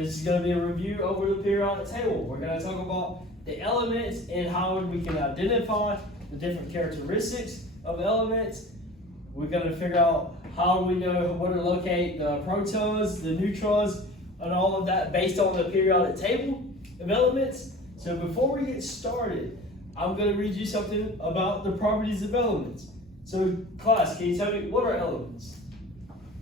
This is going to be a review over the periodic table. We're going to talk about the elements and how we can identify the different characteristics of elements. We're going to figure out how we know where to locate the protons, the neutrons, and all of that based on the periodic table of elements. So before we get started, I'm going to read you something about the properties of elements. So class, can you tell me, what are elements?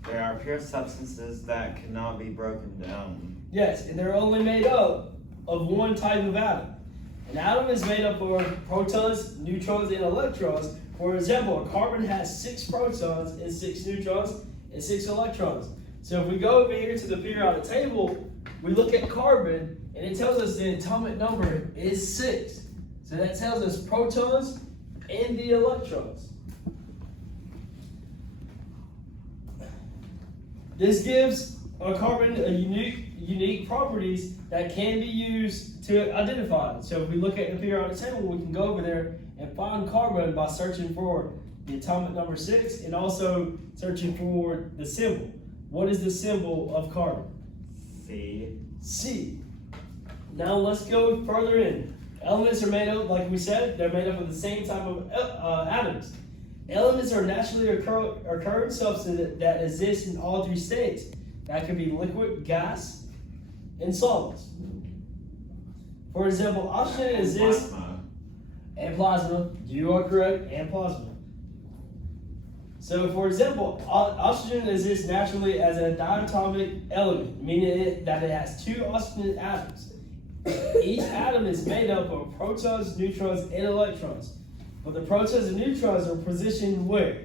They are pure substances that cannot be broken down. Yes, and they're only made up of one type of atom. An atom is made up of protons, neutrons, and electrons. For example, a carbon has 6 protons and 6 neutrons and 6 electrons. So if we go over here to the periodic table, we look at carbon, and it tells us the atomic number is 6. So that tells us protons and the electrons. This gives a carbon a unique properties that can be used to identify it. So if we look at the periodic table, we can go over there and find carbon by searching for the atomic number 6 and also searching for the symbol. What is the symbol of carbon? C. Now let's go further in. Elements are made up, like we said, they're made up of the same type of atoms. Elements are naturally occurring substances that exist in all 3 states. That could be liquid, gas, and solids. For example, oxygen exists, and plasma. You are correct, and plasma. So, for example, oxygen exists naturally as a diatomic element, meaning that it has 2 oxygen atoms. Each atom is made up of protons, neutrons, and electrons. But the protons and neutrons are positioned where?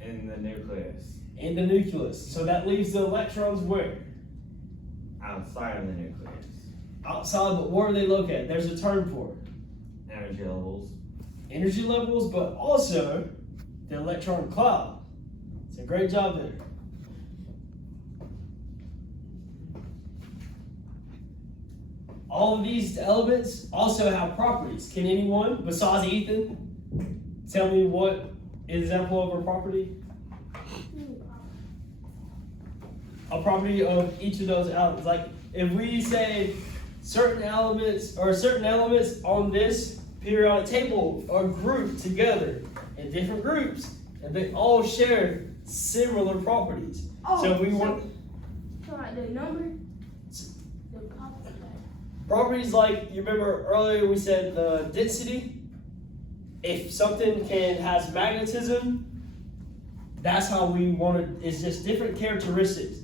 In the nucleus. In the nucleus. So that leaves the electrons where? Outside of the nucleus. Outside, but where are they located? There's a term for it. Energy levels. Energy levels, but also the electron cloud. It's a great job there. All of these elements also have properties. Can anyone, besides Ethan, tell me what example of a property? A property of each of those elements. Like if we say certain elements on this periodic table are grouped together in different groups, and they all share similar properties. So if we want like the number. Properties like, you remember earlier we said the density. If something has magnetism, that's how we want it. It's just different characteristics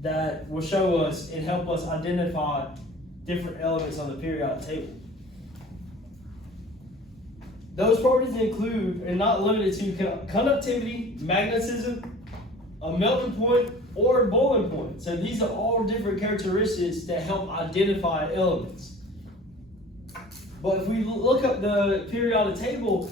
that will show us and help us identify different elements on the periodic table. Those properties include, and not limited to, conductivity, magnetism, a melting point, or a boiling point. So these are all different characteristics that help identify elements. But if we look up the periodic table,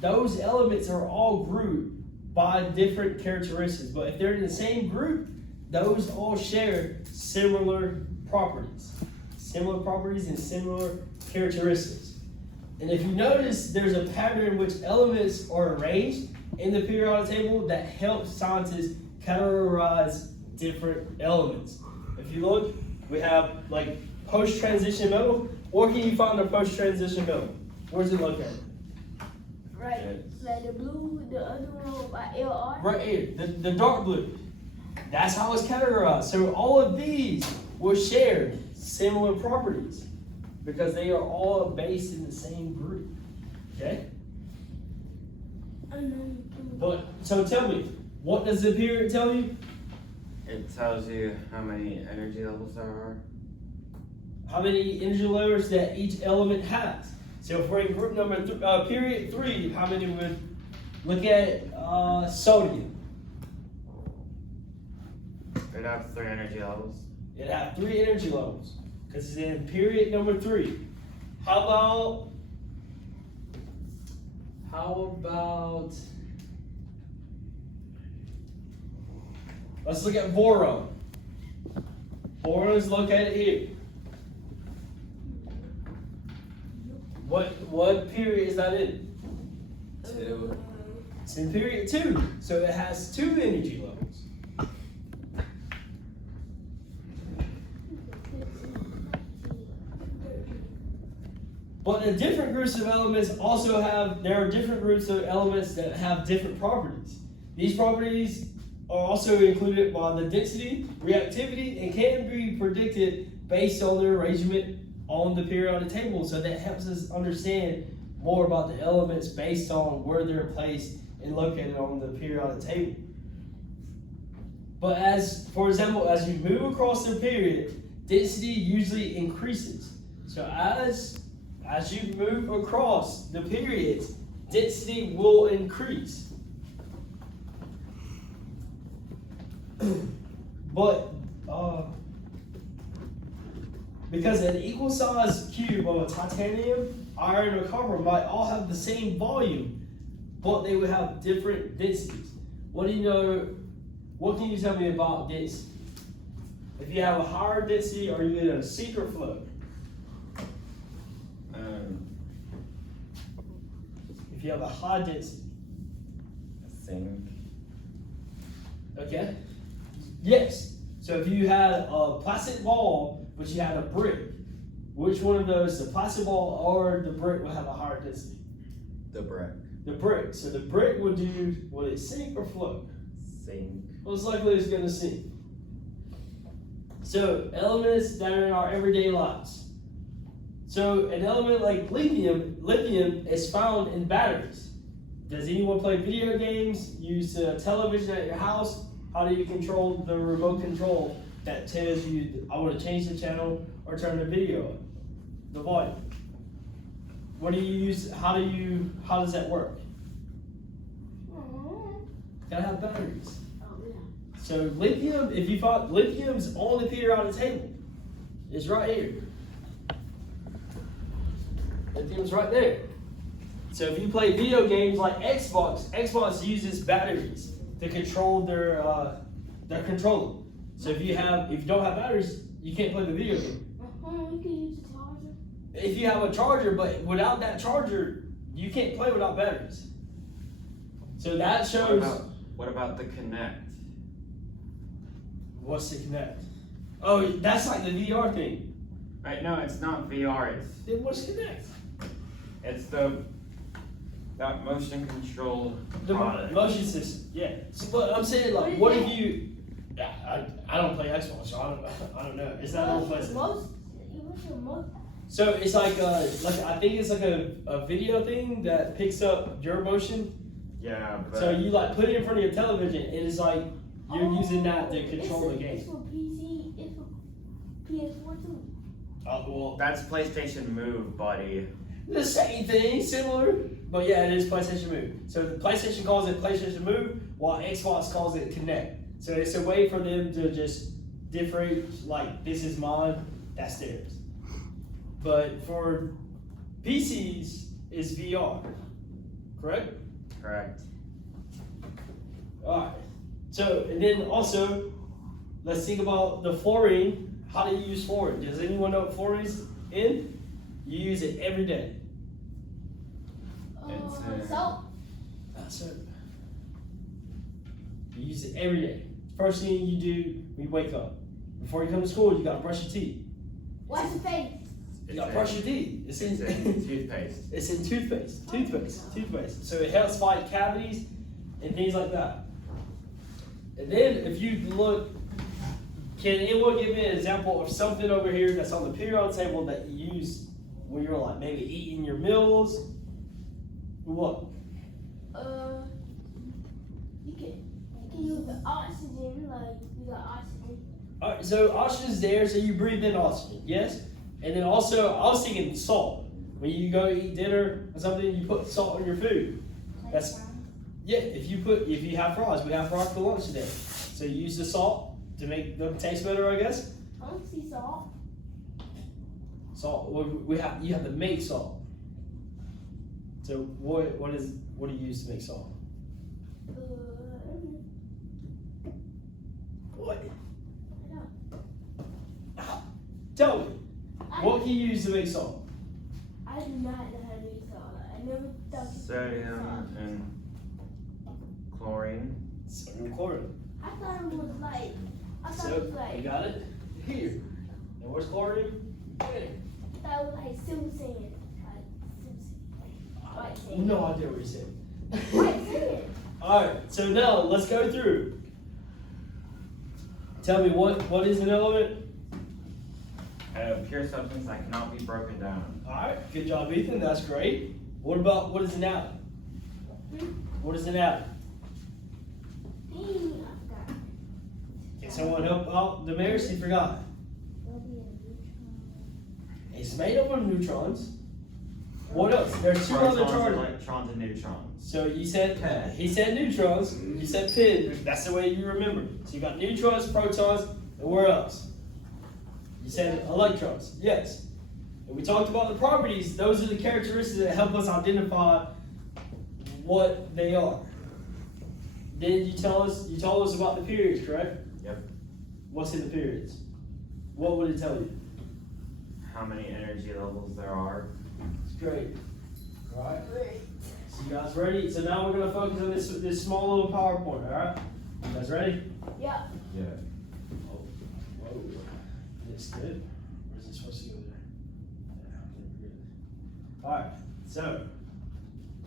those elements are all grouped by different characteristics. But if they're in the same group, those all share similar properties. Similar properties and similar characteristics. And if you notice, there's a pattern in which elements are arranged in the periodic table that helps scientists categorize different elements. If you look, we have like post-transition metal. Where can you find a post-transition metal? Where's it located? Right, like the blue, the other one by LR. Right here, the dark blue. That's how it's categorized. So all of these will share similar properties because they are all based in the same group. Okay? But so tell me, what does the period tell you? It tells you how many energy levels there are. How many energy levels that each element has. So if we're in group number period 3, how many would look at sodium? It'd have 3 energy levels. It'd have 3 energy levels because it's in period number 3. How about let's look at boron. Boron is located here. What period is that in? 2. It's in period 2, so it has 2 energy levels. But the different groups of elements also there are different groups of elements that have different properties. These properties are also included by the density, reactivity, and can be predicted based on their arrangement on the periodic table. So that helps us understand more about the elements based on where they're placed and located on the periodic table. But for example, as you move across the period, density usually increases. So as you move across the periods, density will increase. But because an equal size cube of a titanium, iron, or copper might all have the same volume, but they would have different densities. What can you tell me about density? If you have a higher density, are you going to sink or float? If you have a high density. Sink. Okay. Yes. So if you had a plastic ball, but you had a brick, which one of those, the plastic ball or the brick, will have a higher density? The brick. The brick. So the brick will it sink or float? Sink. Most likely it's going to sink. So elements that are in our everyday lives. So an element like lithium is found in batteries. Does anyone play video games? Use a television at your house? How do you control the remote control that tells you, I want to change the channel or turn the video up, the volume? What do you use? How does that work? Gotta have batteries. So lithium, if you thought lithium's on the periodic table, it's right here. Lithium's right there. So if you play video games like Xbox uses batteries to control their controller. So if you don't have batteries, you can't play the video game. You can use a charger. If you have a charger, but without that charger, you can't play without batteries. So that shows. What about the Kinect? What's the Kinect? Oh, that's like the VR thing. Right? No, it's not VR. Then what's Kinect? It's that motion control The product. motion system. Yeah. So, but I'm saying, like, what if you? I don't play Xbox, so I don't know. It's not on PlayStation. So it's like I think it's like a video thing that picks up your motion. Yeah, but So you like put it in front of your television, and it's like you're using that to control the game. It's for PC. It's for PS4 too. Oh well, that's PlayStation Move, buddy. the same thing, similar, but yeah, it is PlayStation Move. So the PlayStation calls it PlayStation Move, while Xbox calls it Kinect. So it's a way for them to just differentiate, like, this is mine, that's theirs. But for PCs, it's VR, correct? Correct. Alright, so, and then also, let's think about the fluorine. How do you use fluorine? Does anyone know what fluorine's in? You use it every day. Soap. That's it. You use it every day. First thing you do when you wake up. Before you come to school, you gotta brush your teeth. Wash your face. You gotta brush your teeth. It's in toothpaste. It's in toothpaste. So it helps fight cavities and things like that. And then if you look, can anyone give me an example of something over here that's on the periodic table that you use when you're like maybe eating your meals? What? You can use the oxygen, like you got oxygen. Alright, so oxygen's there, so you breathe in oxygen, yes? And then also, I was thinking salt. When you go eat dinner or something, you put salt on your food. That's yeah. If you have fries, we have fries for lunch today. So you use the salt to make them taste better, I guess. I don't see salt. Salt. You have to make salt. So what do you use to make salt? What? Tell me. What can you use to make salt? I do not know how to make salt. I never thought you Sodium and chlorine. Sodium chlorine. I thought it was like. I thought So it was like. you got it here. And where's chlorine? There. I thought it was like silver sand. Like, No idea what you said. Wait, say it. Alright, so now let's go through. Tell me what is an element? A pure substance that cannot be broken down. Alright, good job, Ethan. That's great. What is an atom? What is an atom? Dang, I forgot. Can someone help out Damaris? He forgot. It's made up of neutrons. What else? There's two other Protons, charges. electrons, and neutrons. So you said, Pin. he said neutrons, you said pin. That's the way you remember. So you got neutrons, protons, and where else? You said electrons. Yes. And we talked about the properties. Those are the characteristics that help us identify what they are. Then you told us about the periods, correct? Yep. What's in the periods? What would it tell you? How many energy levels there are. It's great. All right. So you guys ready? So now we're gonna focus on this small little PowerPoint. All right. You guys ready? Yeah. Yeah. Oh, whoa. This good. Or is it supposed to go there? Yeah, I think we're good. All right. So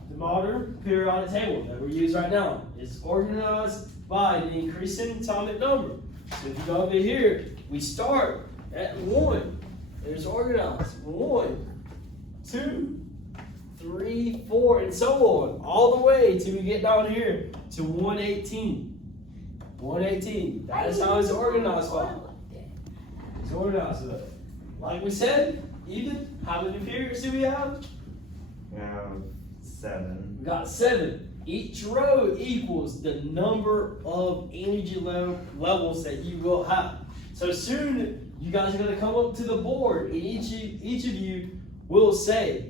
the modern periodic table that we use right now is organized by the increasing atomic number. So if you go over here, we start at 1. There's organized 1, 2, 3, 4, and so on, all the way till we get down here to 118. 118. That is how it's organized by. It's organized by. Like we said, Ethan, how many periods do we have? We have 7. We got 7. Each row equals the number of energy levels that you will have. So soon, you guys are going to come up to the board, and each of you will say,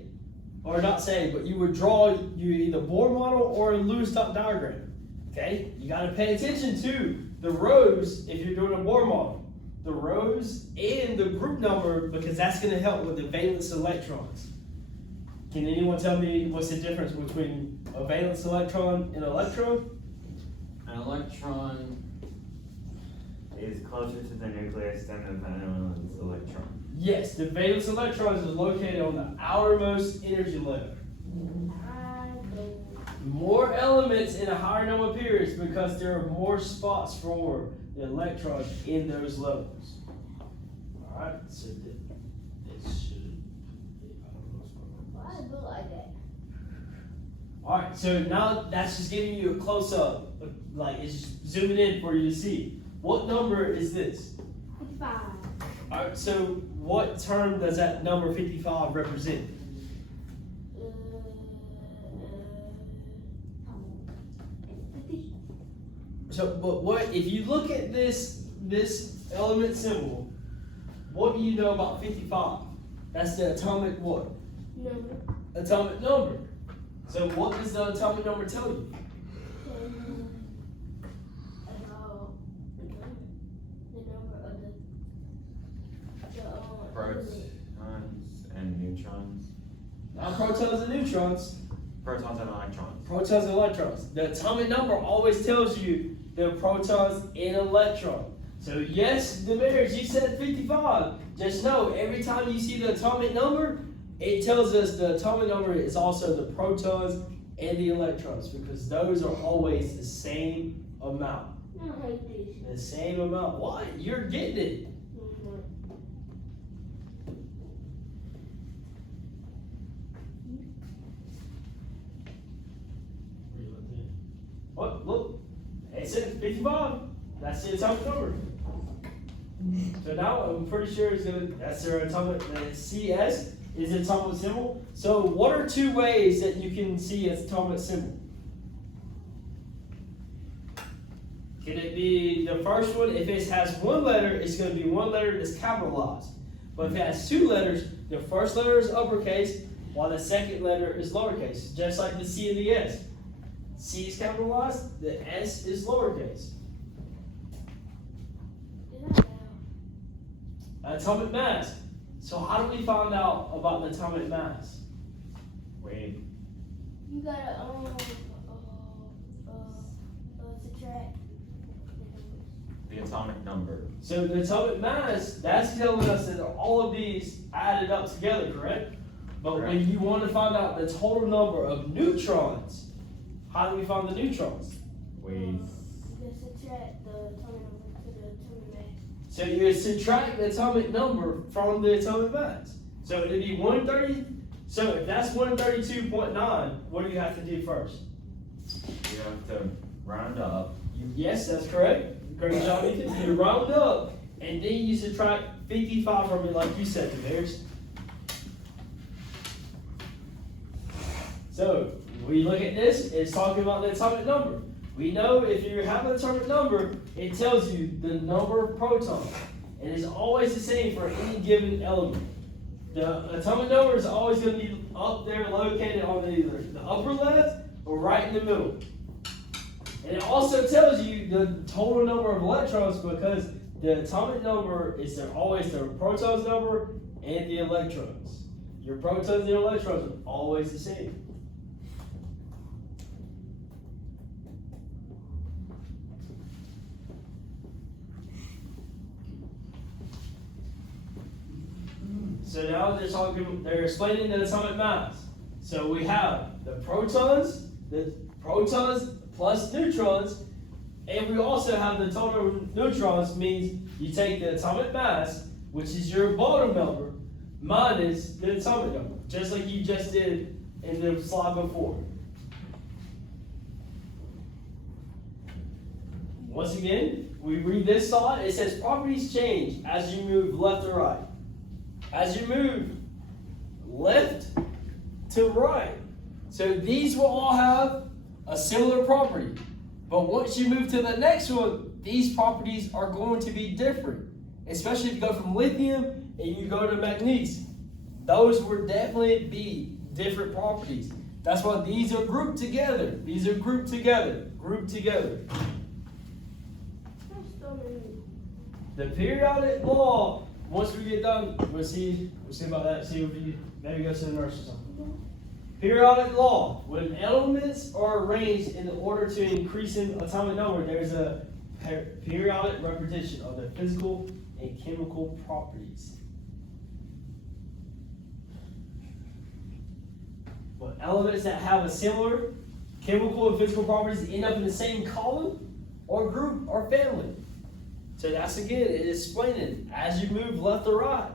or not say, but you would draw you either board model or a Lewis dot diagram. Okay? You got to pay attention to the rows if you're doing a board model. The rows and the group number, because that's going to help with the valence electrons. Can anyone tell me what's the difference between a valence electron and an electron? An electron is closer to the nucleus than a valence electron. Yes, the valence electron is located on the outermost energy layer. More elements in a higher number of periods because there are more spots for the electrons in those levels. Alright, so this should be, Why do it like that? Alright, so now that's just giving you a close up. Like it's just zooming in for you to see. What number is this? 55. Alright, so what term does that number 55 represent? So, but what if you look at this element symbol? What do you know about 55? That's the atomic what? Number. Atomic number. So what does the atomic number tell you? Protons and neutrons. Not protons and neutrons. Protons and electrons. Protons and electrons. The atomic number always tells you the protons and electrons. So yes, the marriage, you said 55. Just know, every time you see the atomic number, it tells us the atomic number is also the protons and the electrons, because those are always the same amount. I hate this. The same amount. What? You're getting it. What? Look. It said 55. That's the atomic number. So now I'm pretty sure that's their atomic, CS is the atomic symbol. So what are 2 ways that you can see its atomic symbol? Can it be the first one? If it has 1 letter, it's going to be 1 letter that's capitalized. But if it has 2 letters, the first letter is uppercase, while the second letter is lowercase, just like the C and the S. C is capitalized, the S is lowercase. Atomic mass. So how do we find out about the atomic mass? Wait. You gotta subtract The atomic number. So the atomic mass, that's telling us that all of these added up together, correct? But Correct. when you want to find out the total number of neutrons, how do we find the neutrons? We Just subtract the atomic number to the atomic mass. So you subtract the atomic number from the atomic mass. So it'd be 130. So if that's 132.9, what do you have to do first? you have to round up. Yes, that's correct. Great job, Ethan. You round up, and then you subtract 55 from it, like you said, Tavares. So we look at this. It's talking about the atomic number. We know if you have an atomic number, it tells you the number of protons, and it's always the same for any given element. The atomic number is always going to be up there, located on either the upper left or right in the middle. And it also tells you the total number of electrons because the atomic number is always the protons number and the electrons. Your protons and electrons are always the same. So now they're explaining the atomic mass. So we have the protons plus neutrons, and we also have the total of neutrons, means you take the atomic mass, which is your bottom number, minus the atomic number, just like you just did in the slide before. Once again, we read this slide, it says properties change as you move left or right. As you move left to right. So these will all have a similar property. But once you move to the next one, these properties are going to be different. Especially if you go from lithium and you go to magnesium. Those will definitely be different properties. That's why these are grouped together. These are grouped together. Grouped together. The periodic law, once we get done, we'll see about that. See if you maybe go to the nurse or something. Periodic law. When elements are arranged in order to increase in atomic number, there's a periodic repetition of the physical and chemical properties. But elements that have a similar chemical and physical properties end up in the same column or group or family. So that's again, it is explaining as you move left or right,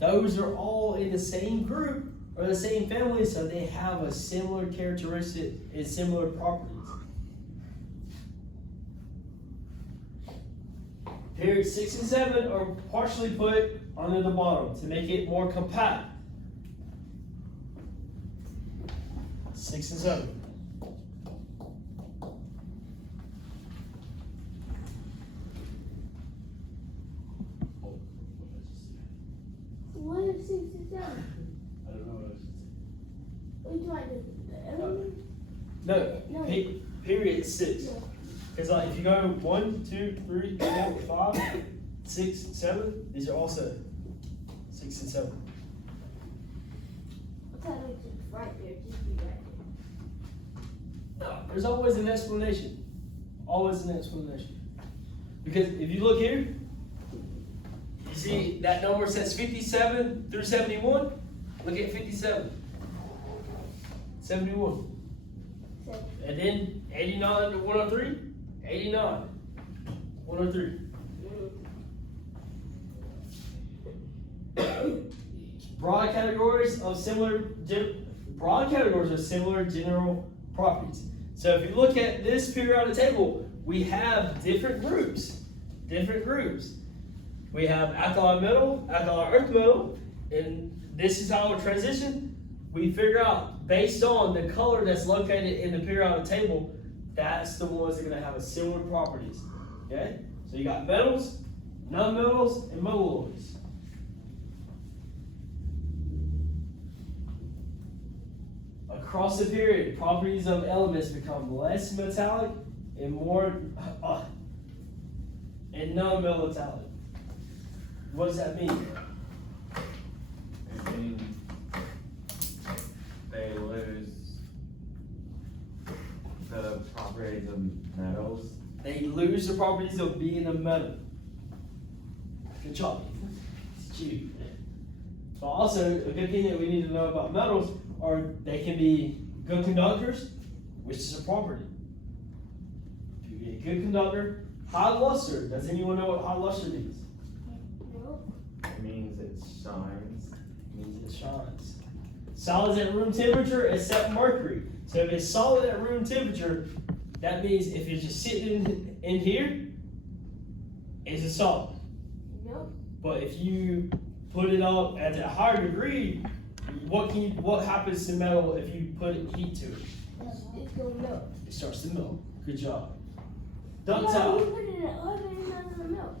those are all in the same group or the same family, so they have a similar characteristic and similar properties. Periods 6 and 7 are partially put under the bottom to make it more compact. 6 and 7. What if 6 and 7? I don't know what I was What you trying to do? The element? No, No. period 6. Yeah. Because like if you go 1, 2, 3, 4, 5, 6, 7, these are also 6 and 7. I'm telling you, just right there. Just be right there. No, there's always an explanation. Always an explanation. Because if you look here, you see that number says 57 through 71. Look at 57. 71. 7. And then 89 to 103. 89. 103. Broad categories of similar general properties. So if you look at this periodic table, we have different groups. Different groups. We have alkali metal, alkali earth metal, and this is how we transition. We figure out based on the color that's located in the periodic table, that's the ones that are going to have a similar properties. Okay? So you got metals, non-metals, and metalloids. Across the period, properties of elements become less metallic and more and non-metallic. What does that mean? It means they lose the properties of metals. They lose the properties of being a metal. Good job. It's cute. But also, a good thing that we need to know about metals are they can be good conductors, which is a property. To be a good conductor, high luster. Does anyone know what high luster means? No. It means it shines. It means it shines. Solids at room temperature except mercury. So if it's solid at room temperature, that means if it's just sitting in here, it's a solid. No. But if you put it up at a higher degree, what happens to metal if you put heat to it? It's gonna melt. It starts to melt. Good job. Why Ductile. you put it in the oven and it's not gonna melt?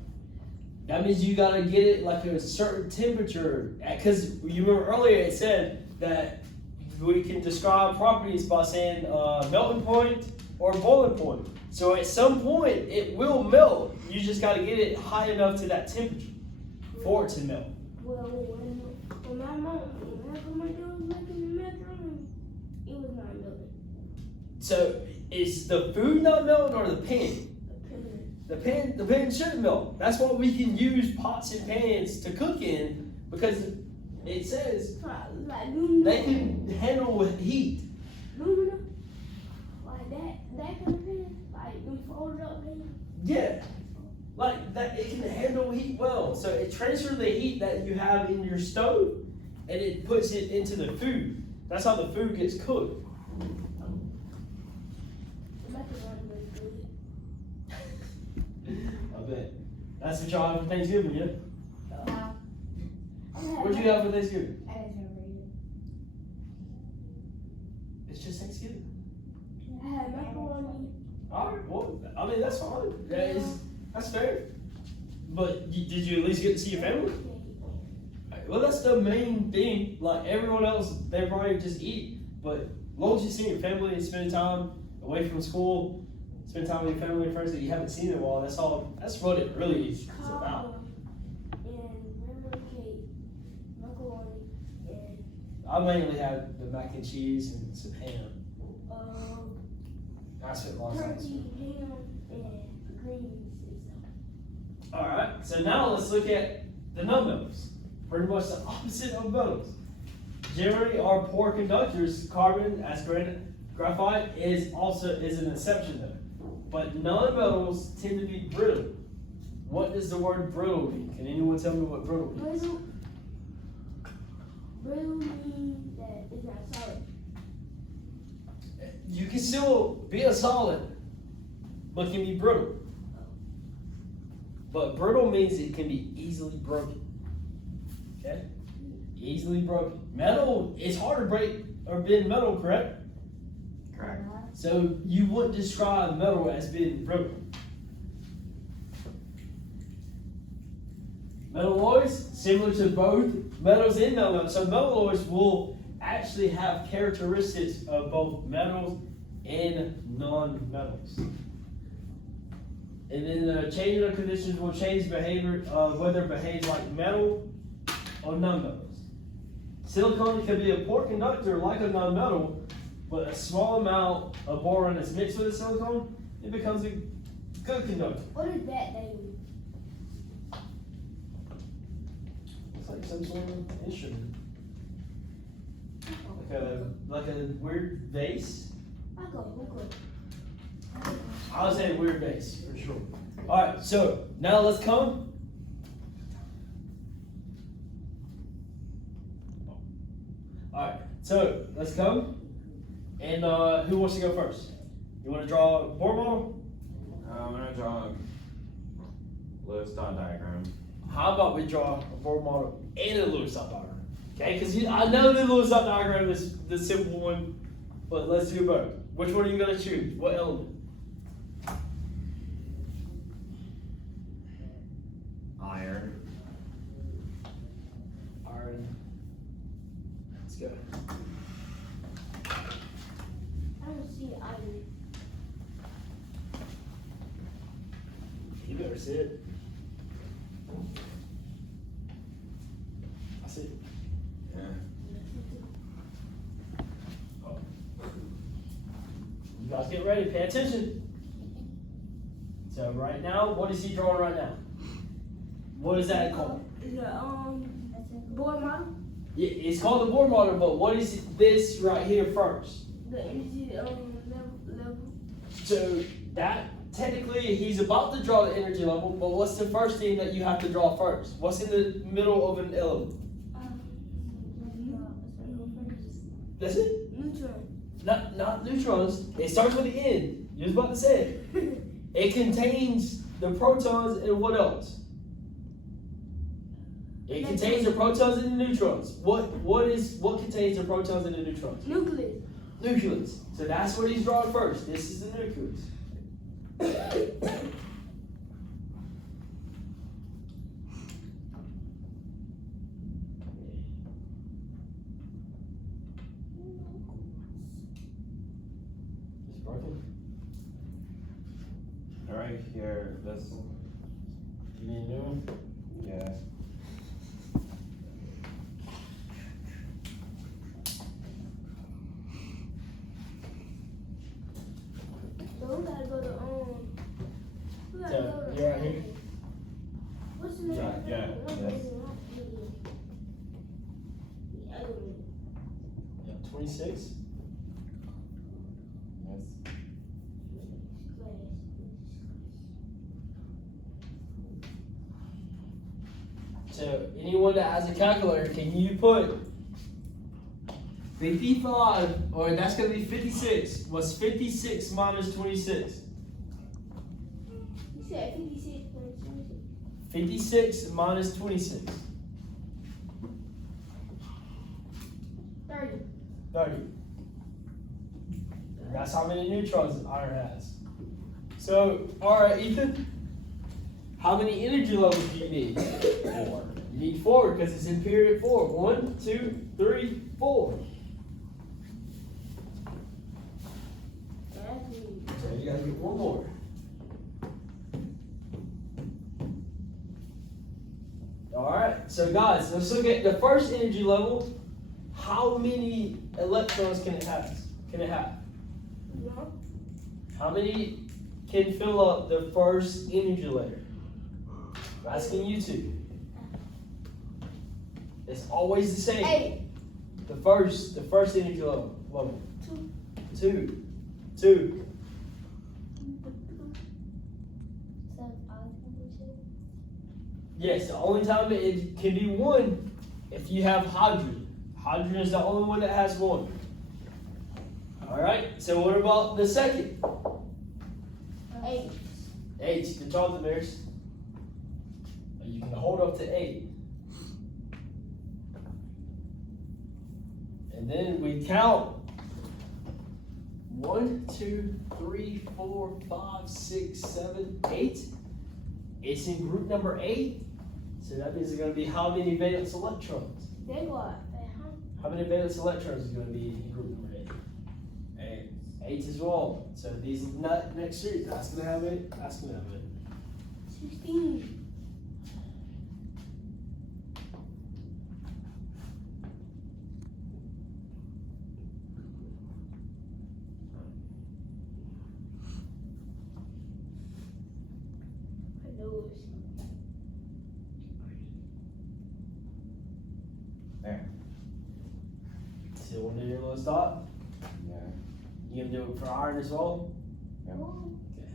That means you gotta get it like a certain temperature. Because you remember earlier it said that we can describe properties by saying melting point or boiling point. So at some point it will melt. You just gotta get it high enough to that temperature for it to melt. Well, when my mom, when I put my doors back in the bathroom, it was not melting. So is the food not melting or the pan? Apparently. The pan should melt. That's why we can use pots and pans to cook in because it says Like aluminum. they can handle heat. Aluminum. Like that kind of pan. Like them folded up pan. Yeah. Like that, it can handle heat well. So it transfers the heat that you have in your stove and it puts it into the food. That's how the food gets cooked. The macaroni was good. I bet. That's what y'all have for Thanksgiving, yeah? What'd you have for Thanksgiving? I had macaroni. It's just Thanksgiving. I had macaroni. Alright, well, I mean, that's fine. That's fair. But did you at least get to see your family? Well, that's the main thing. Like everyone else, they probably just eat. But as long as you see your family and spend time away from school, spend time with your family and friends that you haven't seen in a while, that's all. That's what it really is about. And lemon cake, macaroni, and I mainly had the mac and cheese and some ham. I spent a lot of time. turkey, ham, and greens and stuff. Alright, so now let's look at the non-metals. Pretty much the opposite of metals. Generally are poor conductors. Carbon, as graphite, is an exception though. But non-metals tend to be brittle. What does the word brittle mean? Can anyone tell me what brittle means? Brittle means that it's not solid. You can still be a solid, but can be brittle. But brittle means it can be easily broken. Okay? Easily broken. Metal, it's hard to break or bend metal, correct? Correct. So you wouldn't describe metal as being broken. Metalloids, similar to both metals and non-metals. So metalloids will actually have characteristics of both metals and non-metals. And then the changing of conditions will change behavior, whether it behaves like metal or non-metals. Silicon can be a poor conductor like a non-metal, but a small amount of boron is mixed with the silicon, it becomes a good conductor. What is that they use? It's like some sort of instrument. Like a weird vase. I go hookah. I would say weird vase, for sure. Alright, so now let's come. Alright, so let's come. And who wants to go first? You want to draw a board model? I'm gonna draw a Lewis dot diagram. How about we draw a board model and a Lewis dot diagram? Okay, because I know the Lewis dot diagram is the simple one, but let's do both. Which one are you going to choose? What element? Iron. Iron. Let's go. I don't see iron. You better see it. I see it. Yeah. You guys get ready, pay attention. So right now, what is he drawing right now? What is that called? The board model. It's called the Bohr model, but what is this right here first? The energy level. So that technically he's about to draw the energy level, but what's the first thing that you have to draw first? What's in the middle of an element? That's it? Neutron. Not neutrons. It starts with the N. You was about to say it. It contains the protons and what else? It contains the protons and the neutrons. What contains the protons and the neutrons? Nucleus. Nucleus. So that's what he's drawing first. This is the nucleus. It's broken. Right here, this, You need a new one? yeah. So we gotta go to we gotta So, go to you right here? What's the name? Yeah, of yeah, that? yes. The other one. Yeah, 26. Yes. So anyone that has a calculator, can you put 55, or that's gonna be 56. What's 56 minus 26? You said 56 plus 26. 56 minus 26. 30. 30. That's how many neutrons iron has. So, alright, Ethan, how many energy levels do you need? 4. You need 4 because it's in period 4. 1, 2, 3, 4. That's me. So you gotta get one more. Alright, so guys, let's look at the first energy level. How many electrons can it have? No. How many can fill up the first energy layer? I'm asking you two. It's always the same. 8. The first energy level. 2. 2. Yes, the only time it can be 1 if you have hydrogen. Hydrogen is the only one that has 1. Alright, so what about the second? 8. 8, good job there. You can hold up to 8. And then we count 1, 2, 3, 4, 5, 6, 7, 8. It's in group number 8. So that means it's going to be how many valence electrons? They what? How many valence electrons is going to be in group number 8? 8 as well. So these next series, that's going to have 8. That's going to have 8. 16. I know it's There. So want to do your little stop? Yeah. You going to do it for iron as well? Yep. Okay.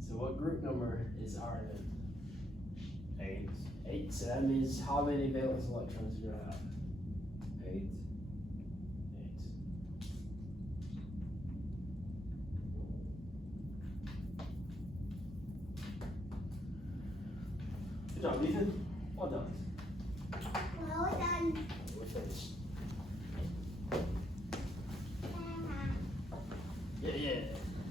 So what group number is iron in? 8. 8. So that means how many valence electrons you're gonna have? 8. 8. Good job, Ethan. Well done. well done. We're finished.